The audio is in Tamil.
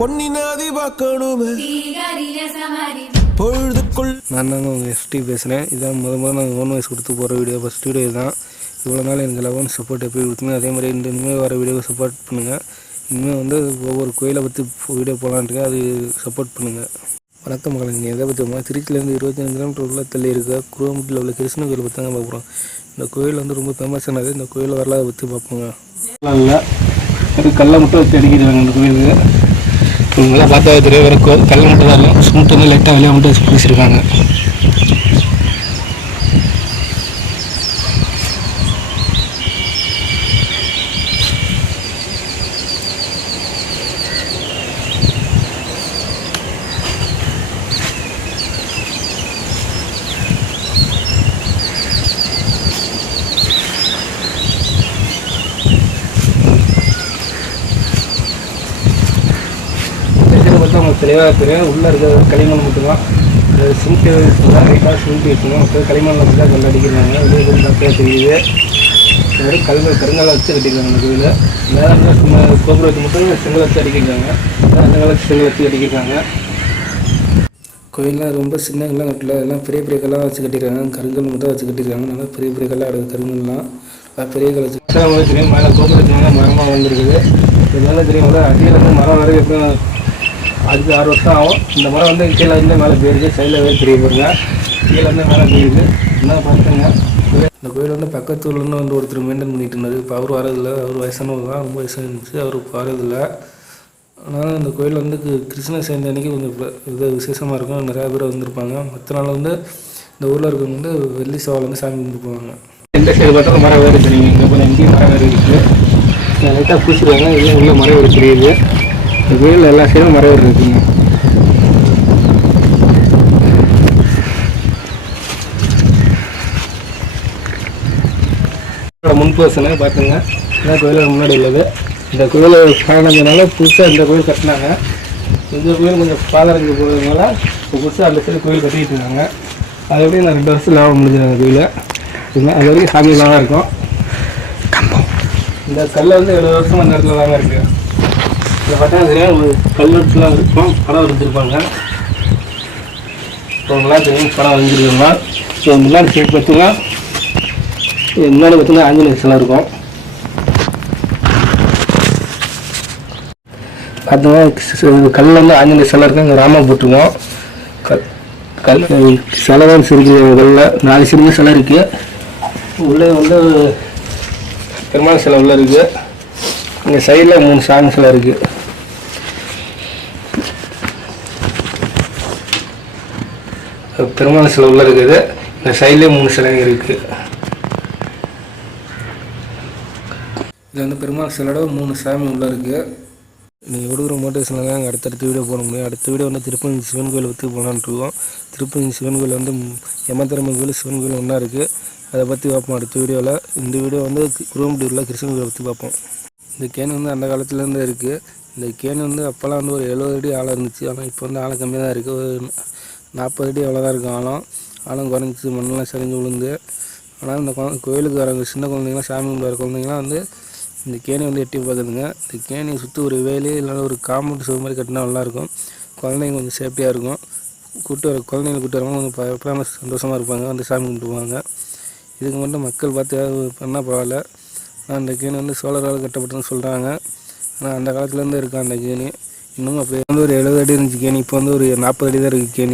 பொன்னினாதி பார்க்கணுமே பொழுதுக்குள். நான் தாங்க உங்கள் எஸ்டி பேசுகிறேன். இதான் முதல்ல நான் ஓன் வாய்ஸ் கொடுத்து போகிற வீடியோ, ஃபஸ்ட் வீடியோ தான். இவ்வளோ நாள் எனக்கு லெவன் சப்போர்ட் எப்படி கொடுத்துங்க, அதே மாதிரி இனிமேல் வர வீடியோவை சப்போர்ட் பண்ணுங்கள். இனிமேல் வந்து ஒவ்வொரு கோயிலை பற்றி வீடியோ போகலான்ட்டு அது சப்போர்ட் பண்ணுங்கள். வணக்கம் மகளிங்க. எதை பற்றி திருச்சியிலேருந்து 25 கிலோமீட்டர் உள்ள தள்ளி இருக்க குருவம்பட்டியில் உள்ள கிருஷ்ண கோயிலை பற்றி தாங்க பார்க்குறோம். இந்த கோயில் வந்து ரொம்ப ஃபேமஸானது. இந்த கோயில் வரலாறு பற்றி பார்ப்போங்க. இல்லை ஒரு கல்லை மட்டும் வச்சு அடிக்கிறாங்க இந்த கோயிலுக்கு. இவங்களாம் பார்த்தா தெரிய வேறு கல்லை மட்டும் தான் இல்லை, ஸ்மூத் வந்து லைட்டாக வெளியே மட்டும் வச்சு பேசியிருக்காங்க. உங்களுக்கு தெளிவாக தெரியும். உள்ளே இருக்கிற களிமண் மட்டும்தான், சிமெண்ட் லைட்டாக சிமெண்ட் வச்சுக்கணும். அப்போ களிமண்ணில் மட்டும் தான் கல் அடிக்கிறாங்க. வெளியே கொஞ்சம் பார்க்க தெரியுது. வெறும் கருங்கல்லை வச்சு கட்டிக்கிறாங்க அந்த கோயிலை. மேலே சும்மா கோபுரத்தை மட்டும் செங்கல் வச்சு அடிக்கிறாங்க. செங்கல் வச்சு அடிக்கிறாங்க. கோயிலெலாம் ரொம்ப சின்னங்கள்லாம் கட்டல, எல்லாம் பெரிய பெரிய கல்லாக வச்சு கட்டிக்கிறாங்க. கருங்கல் மட்டும் வச்சு கட்டிக்கிறாங்க. நல்லா பெரிய பெரிய கல்லாக இருக்குது கருங்கல்லாம். பெரிய கல் வச்சு தெரியும். மேலே கோபுரத்துக்கு மேலே மரமாக வந்துருக்குது. இதெல்லாம் தெரியும். அடியிலேருந்து மரம் வரைக்கும் எப்படி அதுக்கு 6 வருஷம் ஆகும். இந்த மரம் வந்து கீழே இருந்து மேலே போயிருக்கு. சைடில் தெரிய போடுங்க. கீழே இருந்து மேலே போயிருக்கு. என்ன பார்த்துங்க. இந்த கோயில் வந்து பக்கத்தூர்லேருந்து வந்து ஒருத்தர் மெயின்டைன் பண்ணிட்டு இருந்தார். இப்போ அவர் வரதில்லை. அவர் வயசானவர் தான், ரொம்ப வயசாக இருந்துச்சு. அவர் வரதில்லை. ஆனால் இந்த கோயில் வந்து கிருஷ்ண ஜெயந்தி அன்றைக்கி கொஞ்சம் இது விசேஷமாக இருக்கும். நிறையா பேர் வந்திருப்பாங்க. மற்ற நாள் வந்து இந்த ஊரில் இருக்கவங்க வந்து வெள்ளி சவால் வந்து சாமி கும்பிட்டு போவாங்க. எந்த சைடு பார்த்தாலும் மரம் வேறு தெரியுங்க. இங்கே போல் எங்கேயும் மரம் வேறு இருக்குது. லைட்டாக பூச்சிருக்காங்க. இல்லை உள்ள மரம் வேறு தெரியுது. இந்த கோயிலில் எல்லா சைடும் மரம் வேறு இருக்குங்க. முன்போசனை பார்த்துங்க. இதான் கோயிலுக்கு முன்னாடி உள்ளது. இந்த கோயில் காரணத்தினால புதுசாக இந்த கோயில் கட்டினாங்க. இந்த கோயில் கொஞ்சம் பாதரங்கு போகிறதுனால இப்போ புதுசாக அந்த சைடு கோயில் கட்டிக்கிட்டு இருக்காங்க. அது எப்படி நான் 2 வருஷம் லாபம் முடிஞ்சாங்க கோயில். அது வரைக்கும் சாமியெல்லாம் தான் இருக்கும். இந்த கல்லை வந்து 70 வருஷம் அந்த இடத்துல தாங்க இருக்குது. இதில் பார்த்தீங்கன்னா தெரியும், ஒரு கல்வெட்டுலாம் இருக்கும். படம் வரைஞ்சிருப்பாங்க. இப்போங்களாம் தெரியும் படம் வரைஞ்சிருக்கோம்னா. ஸோ முன்னாடி சைடு பார்த்தீங்கன்னா ஆஞ்சநேயர் சிலை இருக்கும். பார்த்தீங்கன்னா கல்லில் வந்து ஆஞ்சநேயர் சிலை இருக்கும். இங்கே ராமா போட்டிருக்கோம். கல் சிலை தான் சிரிக்குது. கல்லில் 4 சிறிய சிலை இருக்குது. உள்ளே வந்து பெருமாள் சிலை உள்ளே இருக்குது. இங்கே சைடில் 3 சாமி சிலை இருக்குது. பெருமாள் சிலை உள்ளே இருக்குது. இந்த சைட்லேயே 3 சிலைங்க இருக்குது. இதில் வந்து பெருமாள் சிலையோட 3 சாமி உள்ளே இருக்குது. நீங்கள் கொடுக்குற மோட்டிவேஷனில் தான் அடுத்தடுத்த வீடியோ போட முடியும். அடுத்த வீடியோ வந்து திருப்பதி சிவன் கோயில் பற்றி போகலான்ட்ருக்கோம். திருப்பதி சிவன் கோயில் வந்து யமதர்மன் கோயில் சிவன் கோயில் ஒன்றா இருக்குது. அதை பற்றி பார்ப்போம் அடுத்த வீடியோவில். இந்த வீடியோ வந்து குருவம்பட்டியில் கிருஷ்ணன் கோயிலை பற்றி பார்ப்போம். இந்த கேன் வந்து அந்த காலத்துலேருந்து இருக்குது. இந்த கேன் வந்து அப்போல்லாம் வந்து ஒரு 70 அடி ஆழம் இருந்துச்சு. ஆனால் இப்போ வந்து ஆழம் கம்மியாக தான் இருக்குது. ஒரு 40 அடி அவ்வளோதான் இருக்குது ஆழம் குறைஞ்சி மண்ணெல்லாம் சரிஞ்சு விழுந்து. ஆனால் இந்த கோயிலுக்கு வர சின்ன குழந்தைங்களாம் சாமி கும்பிட்டு வர குழந்தைங்களாம் வந்து இந்த கேணி வந்து எட்டி பார்க்குதுங்க. இந்த கேணியை சுற்றி ஒரு வேலையே இல்லைன்னா ஒரு காம்பவுண்ட் சுவர் மாதிரி கட்டினா நல்லாயிருக்கும். குழந்தைங்க கொஞ்சம் சேஃப்டியாக இருக்கும். குழந்தைங்களை கூப்பிட்டு வரவங்க கொஞ்சம் பயப்படாமல் சந்தோஷமாக இருப்பாங்க. வந்து சாமி கும்பிட்டுவாங்க. இதுக்கு மட்டும் மக்கள் பார்த்து பண்ணால் பரவாயில்ல. ஆனால் அந்த கேணி வந்து சோழரால் கட்டப்பட்டதுன்னு சொல்கிறாங்க. ஆனால் அந்த காலத்துலேருந்து இருக்கா அந்த கேணி. இன்னும் அப்போ வந்து ஒரு 70 அடி இருந்துச்சு கேணி. இப்போ வந்து ஒரு 40 அடி தான் இருக்குது கேணி.